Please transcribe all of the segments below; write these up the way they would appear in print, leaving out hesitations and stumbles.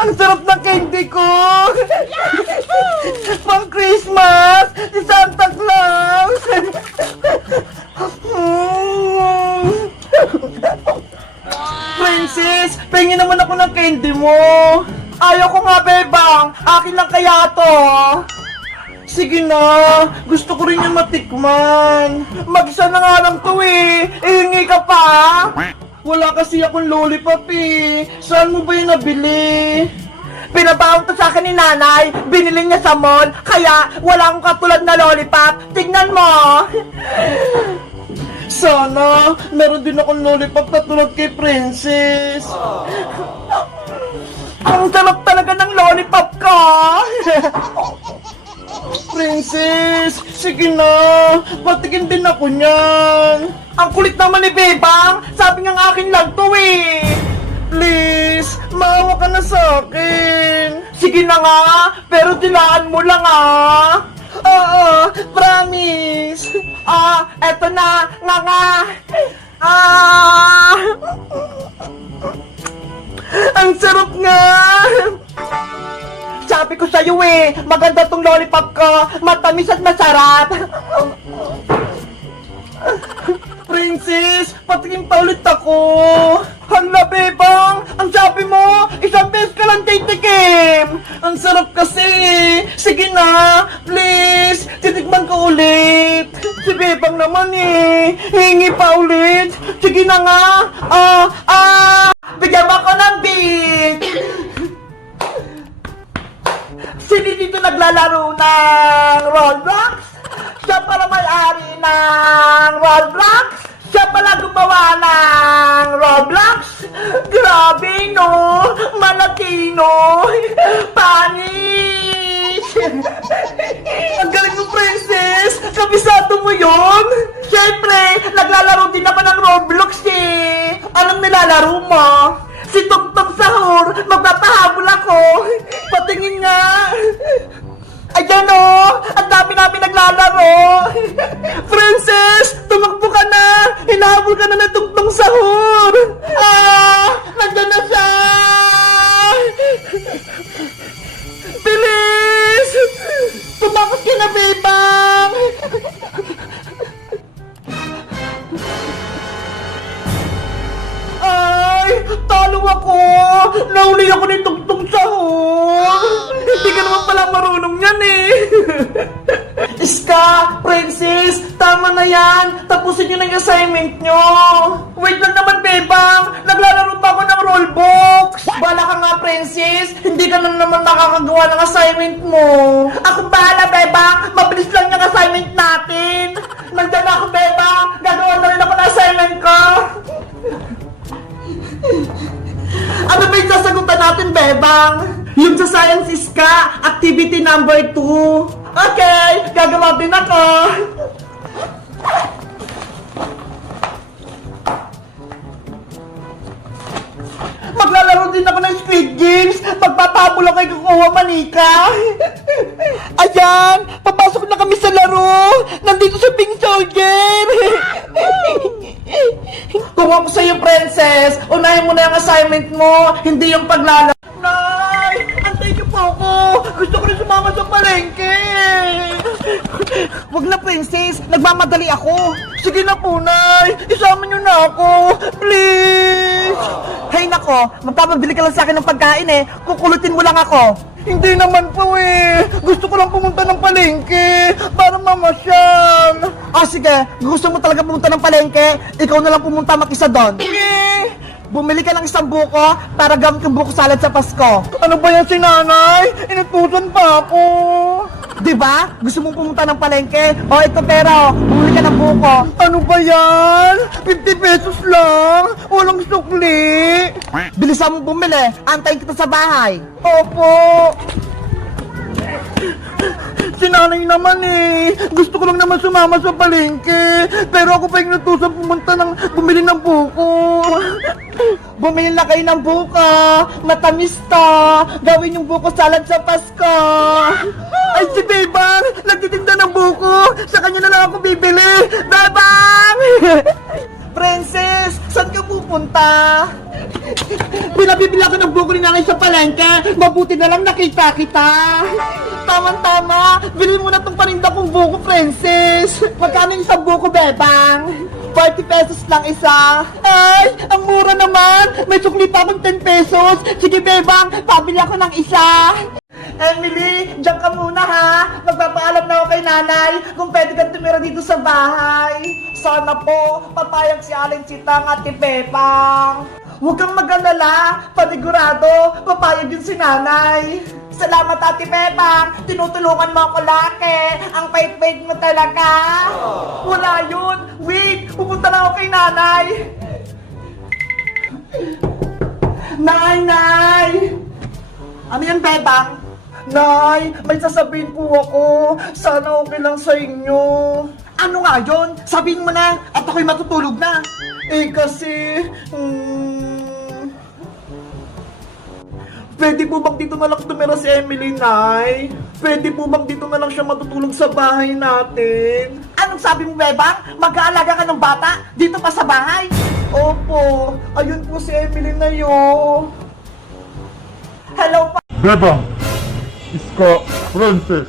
Ang sarap ng candy ko! Pang Christmas! Si Santa Claus! Princess, pengin naman ako ng candy mo! Ayaw ko nga, bebang! Akin lang kaya to! Sige na, gusto ko rin yung matikman. Mag-isa na nga lang to eh. Ihingi ka pa? Wala kasi akong lollipop eh. Saan mo ba yung nabili? Pinabaon to sa akin ni nanay. Binili niya sa mall. Kaya wala akong katulad na lollipop. Tignan mo. Sana, meron din akong lollipop na tulad kay Princess. Ang sarap talaga ng lollipop ka. Princess, sige na, patikin din ako niyan. Ang kulit naman ni Bebang, sabi nga akin lang to eh. Please, maawa ka na sa akin. Sige na nga, pero dilaan mo lang ah. Oo, promise. Eto na, nga. Ang sarap nga. Sabi ko sa'yo eh, maganda tong lollipop ko, matamis at masarap. Princess, patingin pa ulit ako. Hala, bebang, ang sabi mo, isang beses ka lang titikim. Ang sarap kasi. Sige na, please, titikman ko ulit. Si bebang naman eh, hingi pa ulit. Sige na nga, bigyan mo ako ng beat. Sino dito naglalaro ng Roblox? Siya pala may-ari ng Roblox? Siya pala gumawa ng Roblox? Grabe no! Malatino! Panis! Ang galing mo, Princess! Kabisado mo yun? Siyempre, naglalaro din naman ng Roblox eh! Anong nilalaro mo? Si Tongtong Sahur, magpapahabol ako. Patingin nga. Ayan o, ang dami namin naglalaro. Princess, tumakbo ka na. Hinahabol ka na ng Tongtong Sahur. Nandiyan na siya. Bilis. Tumakot ka na, bebang. Talo ako! Nahuli ako ni Tongtong Sahur! Hindi ka naman pala marunong yan eh! Iska! Princess! Tama na yan! Tapusin nyo na yung assignment nyo! Wait lang naman, bebang! Naglalaro pa ako ng rollbox! Bala ka nga, Princess! Hindi ka na naman makakagawa ng assignment mo! Ako bahala, bebang! Mabilis lang yung assignment natin! Nandiyan na ako, bebang! Gagawa na rin ako ng assignment ko! Ano ba yung sasagutan natin, bebang? Yung sa Science Iska, activity number 2. Okay, gagawa din ako. Maglalaro din ako ng Squid Games. Pagpapabol ako kay Kukuha Manika. Ayan, papasok na kami sa laro. Nandito sa Pink Soldier. Kung ako sa'yo, Princess, unahin mo na yung assignment mo, hindi yung paglalaro. Nay! Antay niyo po ako! Gusto ko rin sumama sa palengke! Wag na, Princess! Nagmamadali ako! Sige na po, Nay! Isama niyo na ako! Please! Hay nako! Magpapabili ka lang sa akin ng pagkain eh! Kukulutin mo lang ako! Hindi naman po eh! Gusto ko lang pumunta ng palengke para mamasyal! Sige! Gusto mo talaga pumunta ng palengke? Ikaw na lang pumunta mag-isa doon! Bumili ka ng isang buko para gamit yung buko salad sa Pasko. Ano ba yan si nanay? Inutusan pa ako. Diba? Gusto mong pumunta ng palengke? Ito pera, bumili ka ng buko. Ano ba yan? 50 pesos lang? Walang sukli. Bilisan mo bumili. Antayin kita sa bahay. Opo. Si nanay naman eh. Gusto ko lang naman sumama sa palengke. Pero ako pa yung natusan pumunta bumili ng buko. Bumili na kayo ng buko. Matamis to. Gawin yung buko salad sa Pasko. Ay, si Bebang! Nagtitinda ng buko. Sa kanya na lang ako bibili. Bebang! Princess, saan ka pupunta? Pinabibili ako ng buko ni nga ngayon sa palengke. Mabuti na lang nakita kita. Tama-tama. Bilhin mo na tong paninda kong buko, princess. Magkano yung isang buko, bebang? 40 pesos lang isa. Ay, ang mura naman. May sukli pa akong 10 pesos. Sige, bebang, pabili ako ng isa. Emily, diyan ka muna ha. Magpapaalam na ako kay nanay kung pwede kang tumira dito sa bahay. Sana po, papayag si Aling Sitang at si Pepang. Huwag kang mag-alala, panigurado, papayag din si nanay. Salamat, Ate Pepang. Tinutulungan mo ako laki. Ang pait-pait mo talaga. Wala yun. Wait, pupunta na ako kay nanay. Nay! Ano yan, Bebang? Nay, may sasabihin po ako. Sana okay lang sa inyo. Ano nga yun? Sabihin mo na at ako'y matutulog na. Kasi... Pwede po bang dito na lang tumira si Emily, Nay? Pwede po bang dito na lang siya matutulog sa bahay natin? Anong sabi mo, Bebang? Mag-aalaga ka ng bata dito pa sa bahay? Opo, ayun po si Emily na yun. Hello pa. Bebang, Iska, Princess,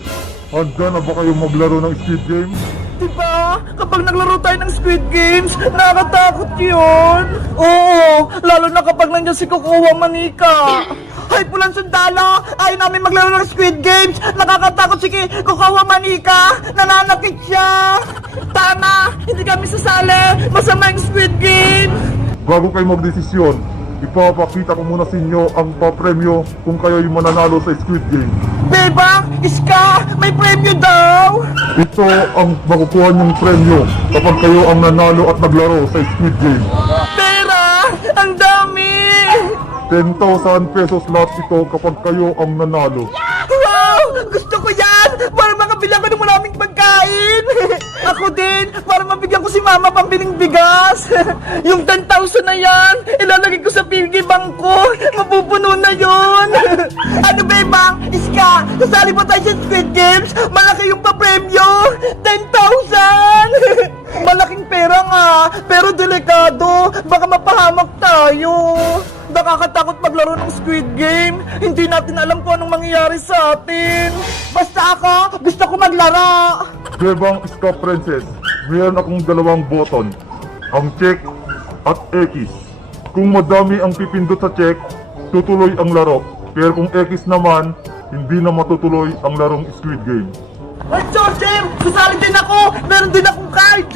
handa na ba kayo maglaro ng Squid Game? Diba? Kapag naglaro tayo ng Squid Games, nakakatakot yun. Oo, lalo na kapag nandiyan si Kukuha Manika. Hay, pulang sundalo, ayaw namin maglaro ng Squid Games. Nakakatakot si Kukuha Manika. Nananakit siya. Tama, hindi kami sasali. Masama yung Squid Game. Bago kayo magdesisyon, ipapakita ko muna sa inyo ang papremyo kung kayo'y mananalo sa Squid Game. Bebang, Iska, may premyo daw. Ito ang makukuha niyong premyo kapag kayo ang nanalo at naglaro sa Squid Game. Pera, ang dami. 10,000 pesos lahat ito kapag kayo ang nanalo. Wow! Gusto ko yan! Para makabilang ko ng maraming pagkain! Ako din! Para mabigyan ko si mama pambiling bigas! Yung 10,000 na yan, ilalagay ko sa piggy bank ko! Mapupuno na yun! Ano ba, Bang? Iska, kasali pa tayo sa Squid Games? Malaki yung papremyo! 10,000! Malaking pera nga, pero delikado. Baka mapahamak tayo. Nakakatakot maglaro ng Squid Game. Hindi natin alam kung anong mangyayari sa atin. Basta ako, gusto ko maglaro. Bebang, Iska, Princess, mayroon akong dalawang button, ang check at X. Kung madami ang pipindot sa check, tutuloy ang laro. Pero kung X naman, hindi na matutuloy ang larong Squid Game. Ay, Joseph! Sasali din ako! Meron din akong card!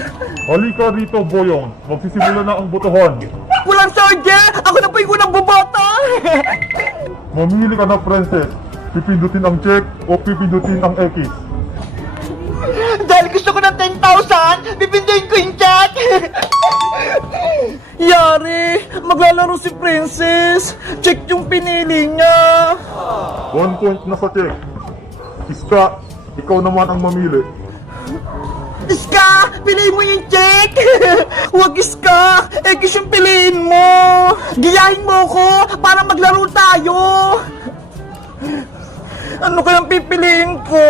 Halika rito, Boyong. Magsisimula na ang botohan. Walang Sarge! Ako na pa yung unang boboto! Mamili ka na, Princess. Pipindutin ang check o pipindutin ang X. Dahil gusto ko ng 10,000, pipinduin ko yung chat! Yari! Maglalaro si Princess! Check yung pinili niya! 1 point na sa check. Iska, ikaw naman ang mamili. Iska! Piliin mo yung check! Huwag Iska! X yung piliin mo! Giyahin mo ko para maglaro tayo! Ano kayang pipiliin ko?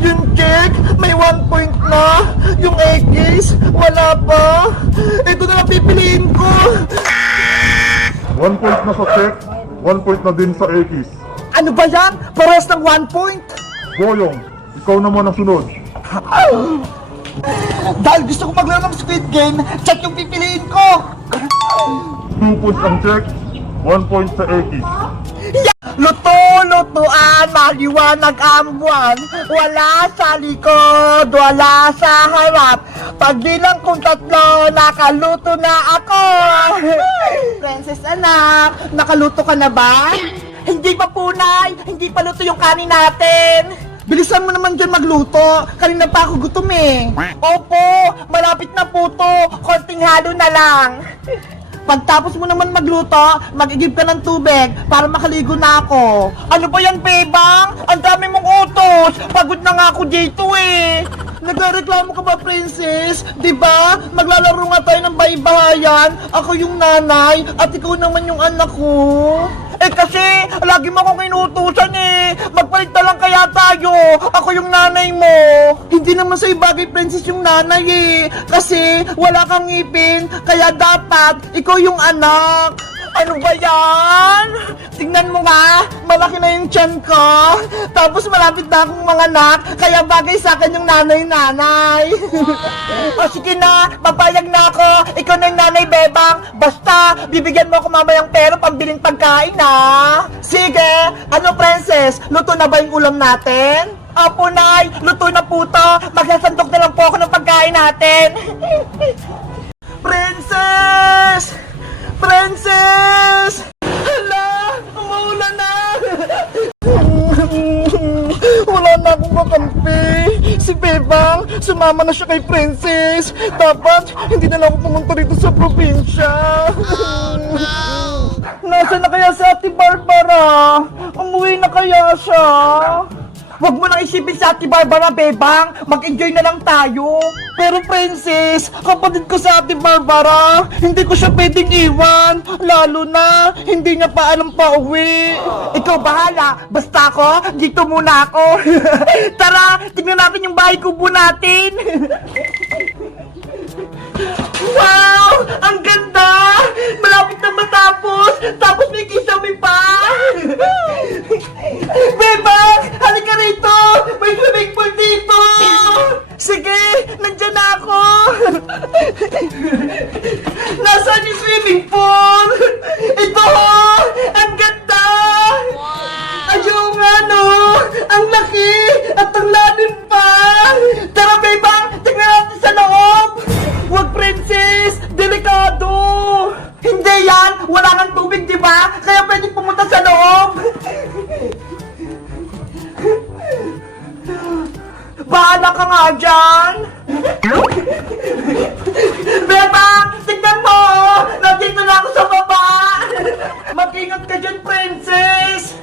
Yung check, may 1 point na. Yung X, wala pa. Ito na lang pipiliin ko. 1 point na sa check, 1 point na din sa X. Ano ba yan? Parehas ng 1 point. Boyong, ikaw naman ang sunod. Dahil gusto ko maglaro ng Squid Game, check yung pipiliin ko. 2 points ang check, 1 point sa X. Luto-lutuan, maliwanag ang buwan. Wala sa likod, wala sa harap. Pagbilang kong 3, nakaluto na ako. Princess anak, nakaluto ka na ba? Hindi pa punay, hindi pa luto yung kanin natin. Bilisan mo naman dyan magluto. Kanina pa ako gutom eh. Opo, malapit na po to. Konting halo na lang. Pagtapos mo naman magluto, mag-igib ka ng tubig para makaligo na ako. Ano ba yan, Bebang? Ang dami mong utos. Pagod na nga ako dito eh. Nagreklamo ka ba, Princess? Diba? Maglalaro nga tayo ng bahay-bahayan. Ako yung nanay at ikaw naman yung anak ko. Eh kasi, lagi mo akong inutusan eh. Magpalit na lang kaya tayo. Ako yung nanay mo. Hindi naman sa'yo bagay, princess, yung nanay eh. Kasi, wala kang ngipin. Kaya dapat, ikaw yung anak. Ano ba yan? Tingnan mo nga, malaki na yung tiyan ko. Tapos malapit na akong mga anak, kaya bagay sa akin yung nanay-nanay. O sige na, papayag na ako. Ikaw na yung nanay, Bebang. Basta, bibigyan mo ako mamayang pera pambiling pagkain, ha? Sige, ano, princess? Luto na ba yung ulam natin? Opo, Nay, luto na po to. Magsasandok na lang po ako ng pagkain natin. Princess! Princess! Hala! Umuulan na! Wala na akong kakampi. Si Bebang, sumama na siya kay Princess. Dapat, hindi na lang ako pumunta dito sa probinsya. Nasaan na kaya si Ate Barbara? Umuwi na kaya siya? Huwag mo nang isipin sa Ate Barbara, Bebang. Mag-enjoy na lang tayo. Pero Princess, kapatid ko sa Ate Barbara, hindi ko siya pwedeng iwan. Lalo na, hindi niya pa alam pa uwi. Ikaw bahala. Basta ako, dito muna ako. Tara, tingnan natin yung bahay kubo natin. Wow! Ang ganda! Malapit na matapos! Tapos may kisame pa! Bebang! Halika rito! May swimming pool dito! Sige! Nandyan na ako! Nasaan yung swimming pool? Ito! Ang ganda! Ayaw nga no! Ang laki! At ang lalim pa! Tara Bebang! Tingnan natin sa loob! Wag, Princess! Delikado! Hindi yan! Wala nang tubig, di ba? Kaya pwedeng pumunta sa loob! Bahala ka nga dyan! Bebang! Tignan mo! Nandito na ako sa baba! Mag-ingat ka dyan, Princess!